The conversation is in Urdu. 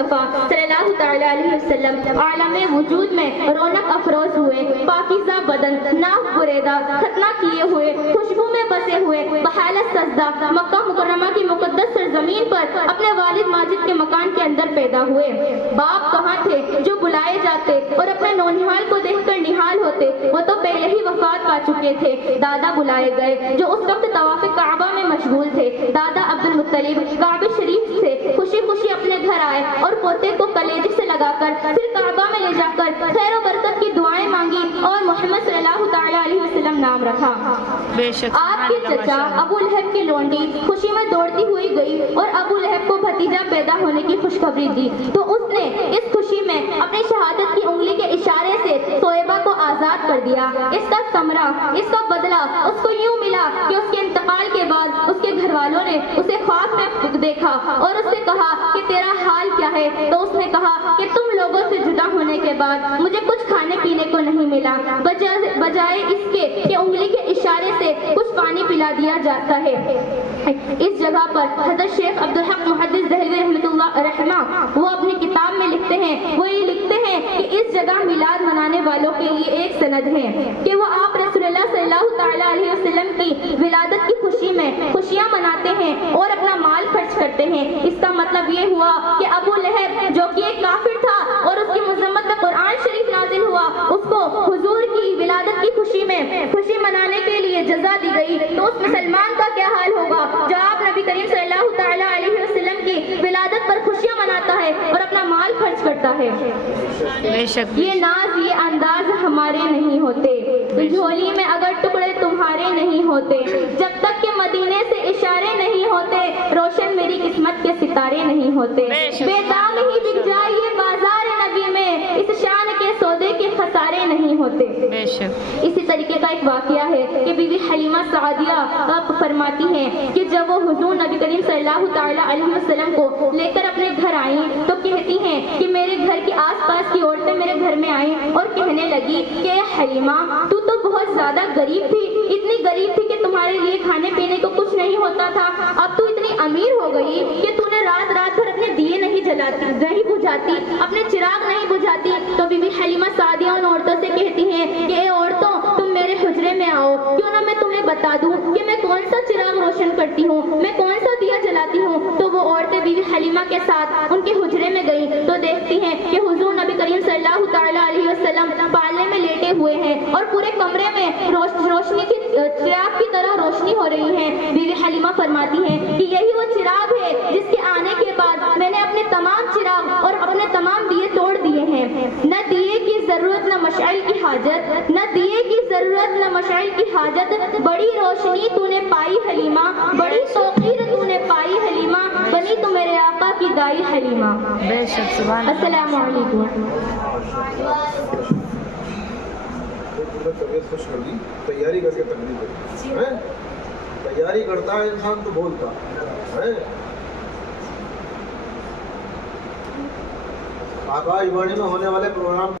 مصطفیٰ صلی اللہ تعالی علیہ وسلم عالم وجود میں رونق افروز ہوئے، پاکیزہ بدن، ناف بریدہ، ختنہ کیے ہوئے، خوشبو میں بسے ہوئے، بحالت سجدہ مکہ مکرمہ کی مقدس سرزمین پر اپنے والد ماجد کے مکان کے اندر پیدا ہوئے۔ باپ کہاں تھے جو بلائے جاتے اور اپنے نونہال کو دیکھ کر نہال ہوتے، وہ تو پہلے ہی وفات پا چکے تھے۔ دادا بلائے گئے جو اس وقت طواف کعبہ میں مشغول تھے۔ دادا عبد المطلب کعبہ شریف سے خوشی خوشی اپنے گھر آئے اور پوتے کو کلیجے سے لگا کر پھر کعبہ میں لے جا کر خیر و برکت کی دعائیں مانگی اور محمد صلی اللہ تعالی علیہ وسلم نام رکھا۔ آپ کے چچا ابو لہب کی لونڈی خوشی میں دوڑتی ہوئی گئی اور ابو لہب کو بھتیجا پیدا ہونے کی خوشخبری دی تو اس نے اس خوشی میں اپنی شہادت کی انگلی کے اشارے سے صہیبہ کو آزاد کر دیا۔ اس کا ثمرہ، اس کا بدلہ اس کو یوں ملا کہ اس کے انتقال کے بعد اس کے گھر والوں نے اسے خواب میں دیکھا اور اس سے کہا کہ تیرا حال کیا ہے؟ تو اس نے کہا کہ تم لوگوں سے جدا ہونے کے بعد مجھے کچھ کھانے پینے کو نہیں ملا، بجائے اس کے کہ انگلی کے اشارے سے کچھ پانی پلا دیا جاتا ہے۔ اس جگہ پر حضرت شیخ عبدالحق محدث دہلوی رحمۃ اللہ رحمہ وہ اپنی کتاب میں لکھتے ہیں، وہ یہ لکھتے ہیں کہ اس جگہ میلاد منانے والوں کے لیے ایک سند ہے کہ وہ آپ رسول اللہ صلی اللہ تعالی علیہ وسلم کی ولادت کی خوشی میں خوشیاں مناتے ہیں اور اپنا مال خرچ کرتے ہیں۔ اس کا مطلب یہ ہوا کہ ابو لہب جو کہ ایک کافر تھا اور اس کی مذمت میں قرآن شریف نازل ہوا، اس کو حضور کی ولادت کی خوشی میں خوشی منانے کے لیے جزا دی گئی، تو اس مسلمان کا کیا حال ہوگا جو آپ نبی کریم صلی اللہ تعالی علیہ وسلم کی ولادت پر خوشیاں مناتا ہے اور اپنا مال خرچ کرتا ہے۔ یہ ناز، یہ انداز ہمارے نہیں ہوتے، جھولی میں اگر ٹکڑے تمہارے نہیں ہوتے، جب تک کہ مدینے سے اشارے نہیں ہوتے، روشن میری قسمت کے ستارے نہیں ہوتے۔ بے دام ہی بک جائے یہ بازار نبی میں، اس شان کے سودے کے خسارے نہیں ہوتے۔ اسی طریقے کا ایک واقعہ ہے کہ بی بی حلیمہ سعدیہ آپ فرماتی ہیں کہ جب وہ حضور نبی کریم صلی اللہ تعالی علیہ وسلم کو لے کر اپنے گھر آئیں تو کہتی ہیں کہ میرے گھر کے آس پاس کی عورتیں میرے گھر میں آئیں اور کہنے لگی کہ حلیمہ تو بہت زیادہ غریب تھی، اتنی غریب تھی کہ تمہارے لیے کھانے پینے کو کچھ نہیں ہوتا تھا، اب تو اتنی امیر ہو گئی کہ تو نے رات رات بھر اپنے دیے نہیں جلاتی، نہیں بجھاتی، اپنے چراغ نہیں بجھاتی۔ تو بی بی حلیمہ سعدیہ ان عورتوں سے کہتی ہیں کہ اے عورتوں تم میرے حجرے میں آؤ، کیوں نہ میں تمہیں بتا دوں کہ میں کون سا چراغ روشن کرتی ہوں، میں کون سا دیا جلاتی ہوں۔ تو وہ عورتیں بی بی حلیمہ کے ساتھ ان کے حجرے میں گئیں تو دیکھتی ہیں کہ حضور نبی کریم صلی اللہ تعالی علیہ وسلم پالے میں لیٹے ہوئے ہیں اور پورے کمرے میں روشنی کی چراغ کی طرح روشنی ہو رہی ہے۔ بی بی حلیمہ فرماتی ہیں کہ یہی وہ چراغ ہے جس کے آنے کے بعد میں نے اپنے تمام چراغ اور اپنے تمام دیے توڑ دیے ہیں۔ نہ دیے کی ضرورت نہ مشعل کی حاجت، نہ دیے کی ضرورت نہ مشعل کی حاجت، بڑی روشنی تو نے پائی حلیمہ، بڑی توقیر تو نے پائی حلیمہ، بنی تو میرے آقا کی دائی حلیمہ۔ السلام علیکم۔ طبیعت خوش کر دی، تیاری کر کے تقریر ہے، تیاری کرتا ہے انسان تو بولتا ہے۔ آکاش وانی میں ہونے والے پروگرام